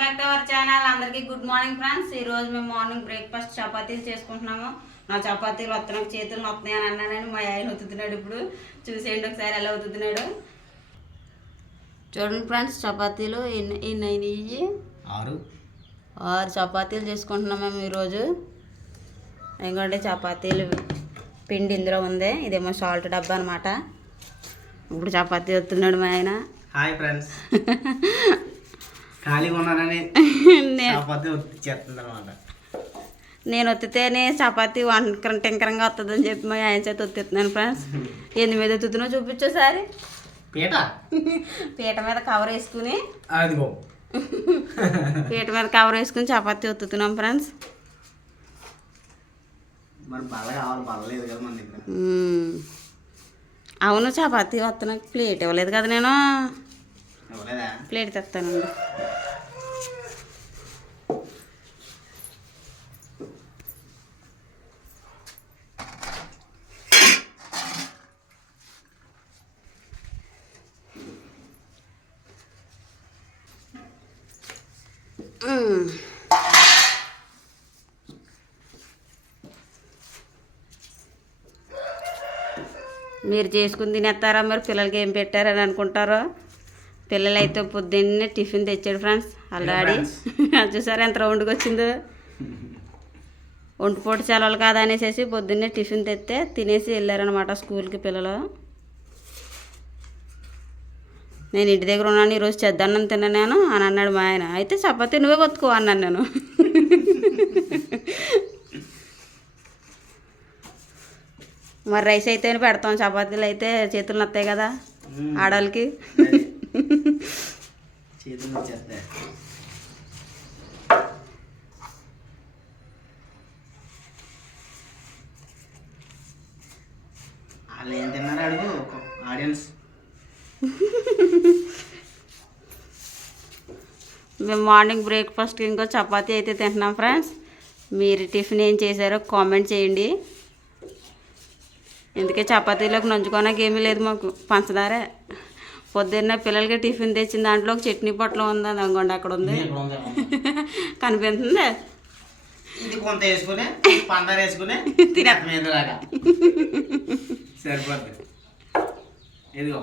Back to our channel. అందరికీ good morning friends. ఈ రోజు మేము మార్నింగ్ బ్రేక్ఫాస్ట్ చపాతీలు చేసుకుంటున్నాము. నా చపాతీలు వస్తున్నాయి, చేతులు వస్తున్నాయి అని అన్నానని మా ఆయన ఒత్తుతున్నాడు. ఇప్పుడు చూసేయండి ఒకసారి ఎలా ఒత్తుతున్నాడు. చూడండి ఫ్రెండ్స్, చపాతీలు ఎన్ని అయినాయి? 6 చపాతీలు చేసుకుంటున్నాం మేము ఈరోజు. ఎందుకంటే చపాతీలు పిండి ఇందులో ఉంది, ఇదేమో సాల్ట్ డబ్బా అనమాట. ఇప్పుడు చపాతీ వస్తున్నాడు మా ఆయన. హాయ్ ఫ్రెండ్స్, ఖాళీగా ఉన్నానని చపాతీ వచ్చేస్తుంది అనమాట. నేను ఒత్తితేనే చపాతీ టింకరంగా వస్తుందని చెప్పి మా ఆయన చేత ఒత్తిస్తున్నాను ఫ్రెండ్స్. ఎందు మీద ఒత్తుతున్నావు చూపించోసారి. పీట మీద కవర్ వేసుకుని పీట మీద కవర్ వేసుకుని చపాతీ ఒత్తుతున్నాం ఫ్రెండ్స్. అవును, చపాతీ వస్తున్నాక ప్లేట్ ఇవ్వలేదు కదా నేను. ప్లేట్ తెస్తానండి. మీరు చేసుకుని తినేస్తారా? మరి పిల్లలకి ఏం పెట్టారని అనుకుంటారో. పిల్లలైతే పొద్దున్నే టిఫిన్ తెచ్చాడు ఫ్రెండ్స్. ఆల్రెడీ చూసారా ఎంత రౌండ్కి వచ్చిందో. ఒంటిపూట సెలవులు కాదా అనేసి పొద్దున్నే టిఫిన్ తెస్తే తినేసి వెళ్ళారనమాట స్కూల్కి పిల్లలు. నేను ఇంటి దగ్గర ఉన్నాను, ఈరోజు చెద్దన్నం తిన్నాను అని అన్నాడు మా ఆయన. అయితే చపాతీ నువ్వే కొత్తుకో అన్నాను నేను. మరి రైస్ అయితే పెడతాం, చపాతీలు అయితే చేతులు నత్తాయి కదా ఆడవాళ్ళకి. వాళ్ళు ఏం తిన్నారు అడుగు ఆడియన్స్. మేము మార్నింగ్ బ్రేక్ఫాస్ట్కి ఇంకో చపాతీ అయితే తింటున్నాం ఫ్రెండ్స్. మీరు టిఫిన్ ఏం చేశారో కామెంట్ చేయండి. ఎందుకే చపాతీలోకి నంచుకోవడానికి ఏమీ లేదు మాకు, పంచదారే. పొద్దున్న పిల్లలకి టిఫిన్ తెచ్చిన దాంట్లో ఒక చట్నీ పొట్లం ఉంది, అనుకోండి అక్కడ ఉంది కనిపిస్తుంది. ఇది కొంత వేసుకుని పందర వేసుకుని తినేదాకా సరిపోద్ది. ఇదిగో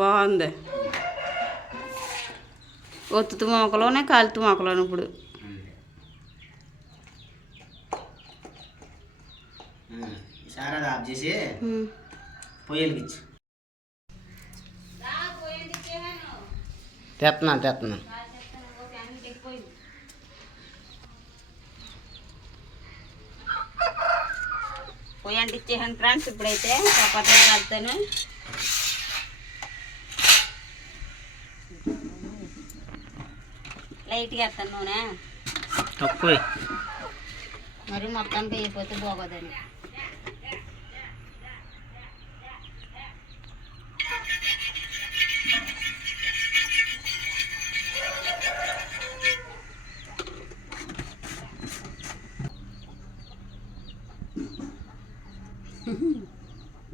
బాగుంది. ఒత్తుతు మొక్కలోనే కాలుతు మొక్కలోనే. ఇప్పుడు ఈసారి అది ఆఫ్ చేసి పొయ్యికిచ్చు. తెస్తున్నాను పొయ్యి అంటించేసాను ఫ్రెండ్స్. ఇప్పుడైతే చపాతీలు కాలుతాను. లైట్గా వేస్తాను నూనె, తక్కువ మరి మొత్తానికి అయిపోతే బాగోదని.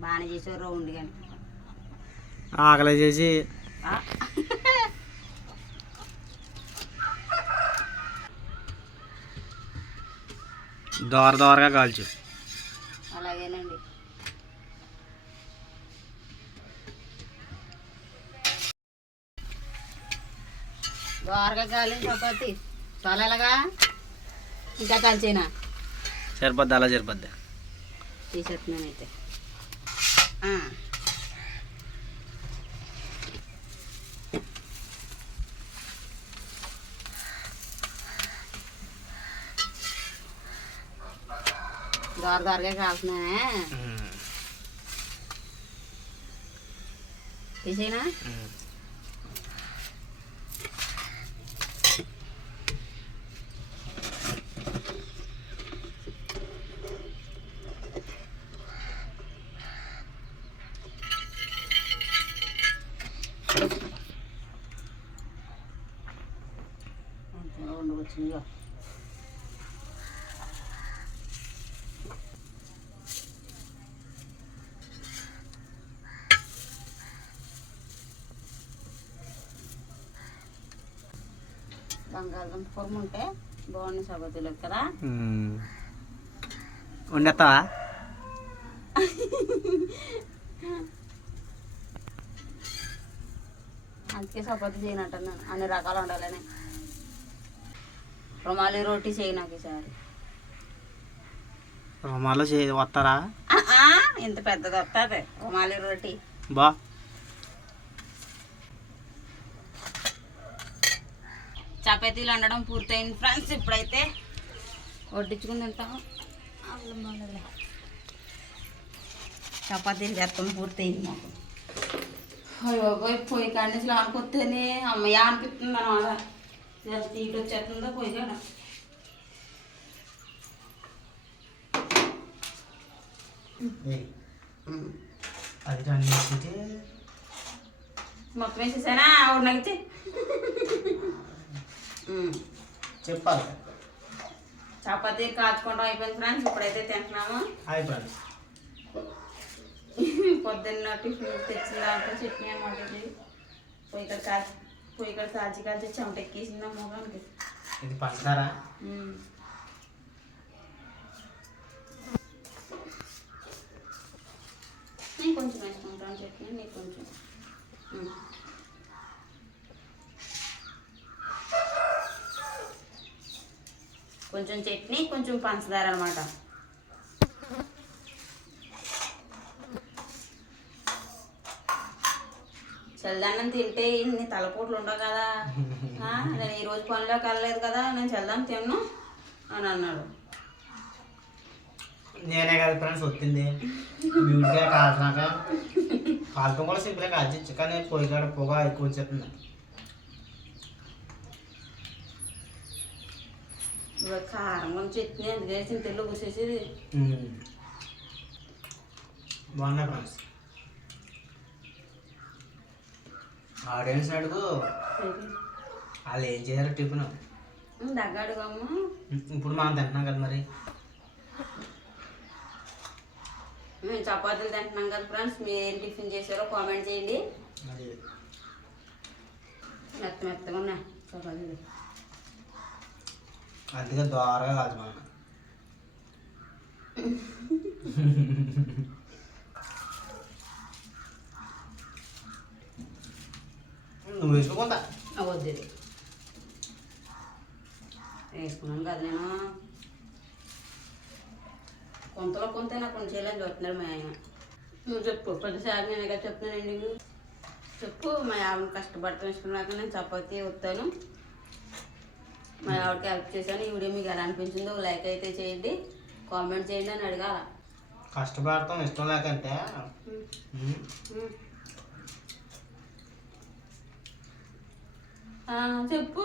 బాగానే చేసావు రౌండ్ కానీ. ఆకలి చేసి దోరగా కాల్చు. అలాగేనండి. దోరగా కాలి చపాతి చాలా ఎలాగా ఇంకా కాల్చేనా సరిపోద్ది. అలా సరిపోద్ది. తీసేస్తున్నానైతే. దోరగా కాల్తున్నానే. తీసేనా? వచ్చిందో బంగాళదుంప కుర్మ ఉంటే బాగుంది చపాతీలోకి కదా. వండేస్తావా? అందుకే చపాతీ చేయనంటున్నాను, అన్ని రకాలు ఉండాలని. రుమాలి రోటీ చేయి నాకు ఈసారి. రుమాలో వస్తారా? ఇంత పెద్దది వస్తుంది రుమాలి రోటీ. బా చపాతీలు వండడం పూర్తయింది ఫ్రెండ్స్. ఇప్పుడైతే వడ్డించుకుని తింటాము. చపాతీలు చేస్తాం పూర్తయింది మాకు. అయ్యో పోయి పొయ్యి కాడి నుంచి ఆనుకొస్తేనే అమ్మయ్య అనిపిస్తుంది అన్నమాట. ఎంత తీటి వచ్చేస్తుందో పొయ్యి కాడ. మొత్తం వేసేసానా నగితే చెప్పాలి. చపాతీ కాచుకోవడం అయిపోయింది ఫ్రెండ్స్. ఇప్పుడైతే తింటున్నాము. పొద్దున్న టిఫిన్ తెచ్చిన దాంట్లో చట్నీ అనమాట. ఇది పొయ్యి కాడ కాల్చి చెమట ఎక్కేసిందా మొగానికి. ఇది పంచదారా? నేను కొంచెం వేసుకుంటాను చట్నీ, నీకు కొంచెం. కొంచెం చట్నీ కొంచెం పంచదార అనమాట. చల్లదన్నం తింటే ఇన్ని తలపోట్లు ఉండవు కదా. నేను ఈరోజు పనిలోకి వెళ్ళలేదు కదా, నేను చల్లదన్నం తిన్ను అని అన్నాడు. నేనే కదా ఫ్రెండ్స్ వచ్చింది. బ్యూటీగా కాల్చినాక కాల్చడం కూడా సింపుల్గా కాల్చచ్చు, కానీ పొయ్యి కాడ పొగ ఎక్కువ వచ్చేస్తుంది. కారం చట్నీ అందుకు వేసి తెల్లు పూసేసేది. బాగున్నాయి ఫ్రెండ్స్. ఆడియన్స్ అడుగు వాళ్ళు ఏం చేయారు టిఫిన్ దగ్గడుగమ్మ. ఇప్పుడు మనం తింటున్నాం కదా, మరి మేము చపాతీలు తింటున్నాం కదా ఫ్రెండ్స్. మీరు ఏం టిఫిన్ చేశారో కామెంట్ చేయండి. మెత్తగా ఉన్నాయి చపాతీలు. అందుకే దోరగా కాదు మనం. నువ్వు వేసుకోకుండా వద్దు వేసుకున్నాను కదా నేను. కొంతలో కొంత నాకు కొంచెం చేయాలని చూస్తున్నాడు మా ఆయన. నువ్వు చెప్పు, ప్రతిసారి నేను ఎక్కడ చెప్తున్నాను నీకు చెప్పు. మా ఆవిడ కష్టపడతాను ఇష్టం నేను చపాతీ వస్తాను. మా ఆవిడకి హెల్ప్ చేశాను. ఈ వీడియో మీకు ఎలా అనిపించిందో లైక్ అయితే చేయండి, కామెంట్ చేయండి అని అడగాల. కష్టపడతాం ఇష్టం లేకంటే చెప్పు.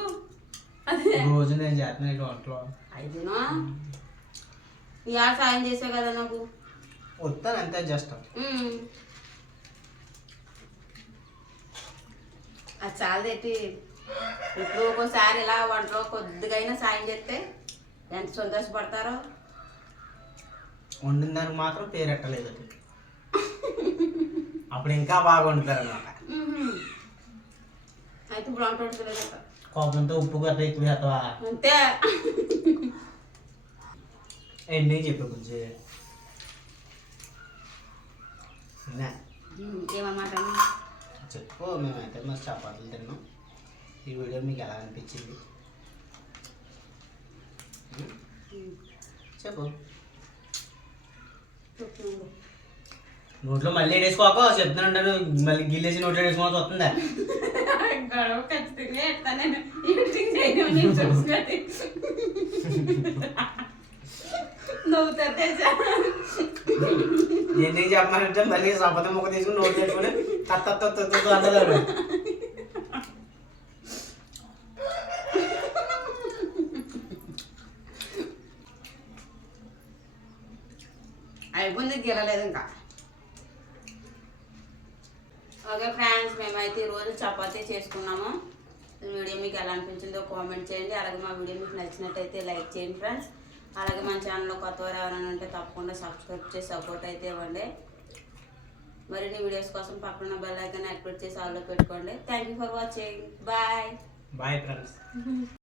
రోజు నేను చేస్తున్నాను వంటలో. అయితేనా ఇవాళ సాయం చేసావు కదా నాకు. వస్తాను అంతే జస్ట్. అది చాలా తెట్టి ఇప్పుడు ఒక్కోసారి ఇలా వంటలో కొద్దిగా అయినా సాయం చేస్తే ఎంత సంతోషపడతారో. వండిన దానికి మాత్రం పేరెట్టలేదు. అప్పుడు ఇంకా బాగా వండుతారు అనమాట. అయితే ఇప్పుడు వంట వండుకోలేదు కోపంతో ఉప్పు గట్ట ఎక్కువ వేస్తావా? అంతే. ఎన్ని చెప్పే కొంచెం ఏమన్నమాట చెప్పు. మేమైతే మరి చపాతీలు తిన్నాం. ఈ వీడియో మీకు ఎలా అనిపించింది చెప్పు. నోట్లో మళ్ళీ వేసుకోక చెప్తున్నాను. మళ్ళీ గిల్లేసి నోట్లో వేసుకోవాల్సి వస్తుందా? గొడవ ఖచ్చితంగా ఎడతాను నేను. ఎడిటింగ్ చేయను నవ్వుతారు తెలుసా. ఎందుకు చెప్పమంటే మళ్ళీ చపాతీ ముక్క తీసుకుని నోట్లు పెట్టుకుని తత్త అంటారు. అయిపోయింది, గెలలేదు ఇంకా. ఓకే ఫ్రెండ్స్, మేమైతే ఈరోజు చపాతీ చేసుకున్నాము. వీడియో మీకు ఎలా అనిపించిందో కామెంట్ చేయండి. అలాగే మా వీడియో మీకు నచ్చినట్టయితే లైక్ చేయండి ఫ్రెండ్స్. అలాగే మన ఛానల్లో కొత్తవారు ఎవరైనా ఉంటే తప్పకుండా సబ్స్క్రైబ్ చేసి సపోర్ట్ అయితే ఇవ్వండి. మరిన్ని వీడియోస్ కోసం పక్కన బెల్ ఐకాన్ యాక్టివేట్ చేసి ఆల్లో పెట్టుకోండి. Thank you for watching. Bye bye friends.